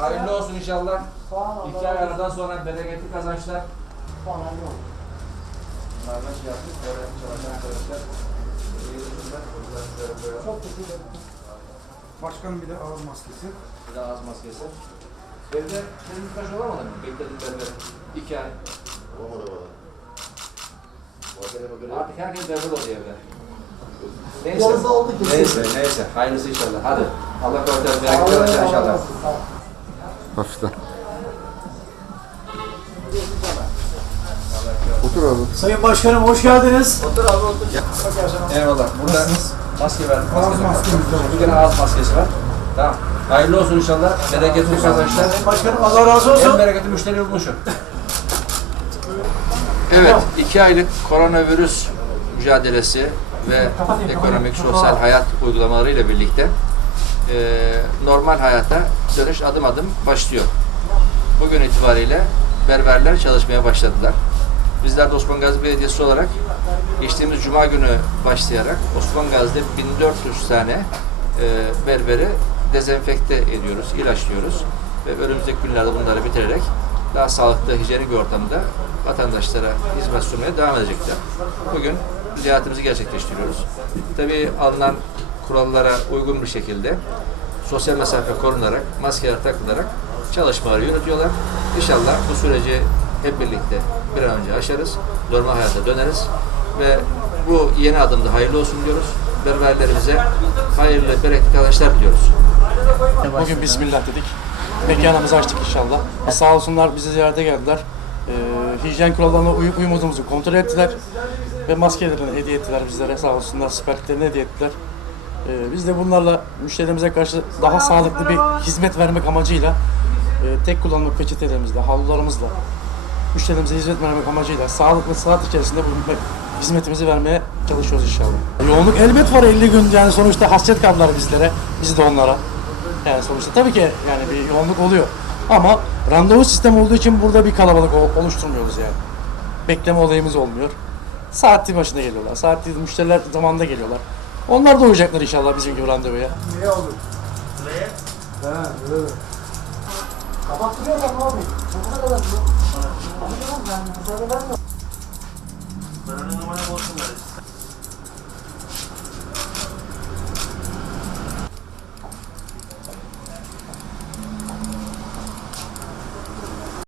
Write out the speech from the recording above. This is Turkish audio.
Hayırlı olsun inşallah. İki ay aradan sonra bereketli kazançlar. Bunlarla şey yaptık. Böyle çalışan arkadaşlar. Çok teşekkür ederim. Başkanım bir de ağız maskesi. Bir de ağız maskesi. Evde senin bir taş olamadın mı? Bekledin berberi. İki ay. Bakana bakana. Artık herkes berber oluyor evde. Neyse. Neyse, neyse. Hayırlısı inşallah. Hadi. Allah korusun. Bereketli olacak inşallah. Hafiften. Otur abi. Sayın Başkanım hoş geldiniz. Otur abi otur. Eyvallah. Burada maske verdik. Ağız maskemiz de var. Bir tane ağız maskesi var. Tamam. Hayırlı olsun inşallah. Bereketli kazançlar. Sayın Başkanım Allah razı En olsun. bereketli müşteri bulmuşum. Evet, iki aylık koronavirüs mücadelesi ve ekonomik, sosyal hayat uygulamalarıyla birlikte eee, normal hayata dönüş adım adım başlıyor. Bugün itibariyle berberler çalışmaya başladılar. Bizler de Osman Gazi Belediyesi olarak geçtiğimiz Cuma günü başlayarak Osman Gazi'de 1400 tane eee, berberi dezenfekte ediyoruz, ilaçlıyoruz ve önümüzdeki günlerde bunları bitirerek daha sağlıklı, hijyenik bir ortamda vatandaşlara hizmet sunmaya devam edecekler. Bugün ziyaretimizi gerçekleştiriyoruz. Tabii alınan kurallara uygun bir şekilde sosyal mesafe korunarak, maskeler takılarak çalışmaları yürütüyorlar. İnşallah bu süreci hep birlikte bir an önce aşarız, normal hayata döneriz ve bu yeni adımda hayırlı olsun diyoruz. Berberlerimize hayırlı, bereketli kazançlar diliyoruz. Bugün Bismillah dedik. Mekanımızı açtık inşallah. Sağ olsunlar bizi ziyarete geldiler. Ee, hijyen kurallarına uyup uymadığımızı kontrol ettiler. Ve maskelerini hediye ettiler bizlere sağ olsunlar. Siperliklerini hediye ettiler. Ee, biz de bunlarla müşterimize karşı daha sağlıklı bir hizmet vermek amacıyla e, tek kullanımlık peçetelerimizle, havlularımızla müşterimize hizmet vermek amacıyla sağlıklı saat içerisinde bu hizmetimizi vermeye çalışıyoruz inşallah. Yoğunluk elbet var 50 gün yani sonuçta hasret kaldılar bizlere, biz de onlara. Yani sonuçta tabii ki yani bir yoğunluk oluyor. Ama randevu sistemi olduğu için burada bir kalabalık ol- oluşturmuyoruz yani. Bekleme olayımız olmuyor. Saatli başında geliyorlar. Saatli müşteriler zamanında geliyorlar. Onlar da uyacaklar inşallah bizim gibi randevuya. Ne oldu? Ne? Ha, evet. Kapattırıyorlar abi? Sonuna kadar diyor. Anlıyorum ben. Müsaade vermiyorum. Ben öyle numara olsun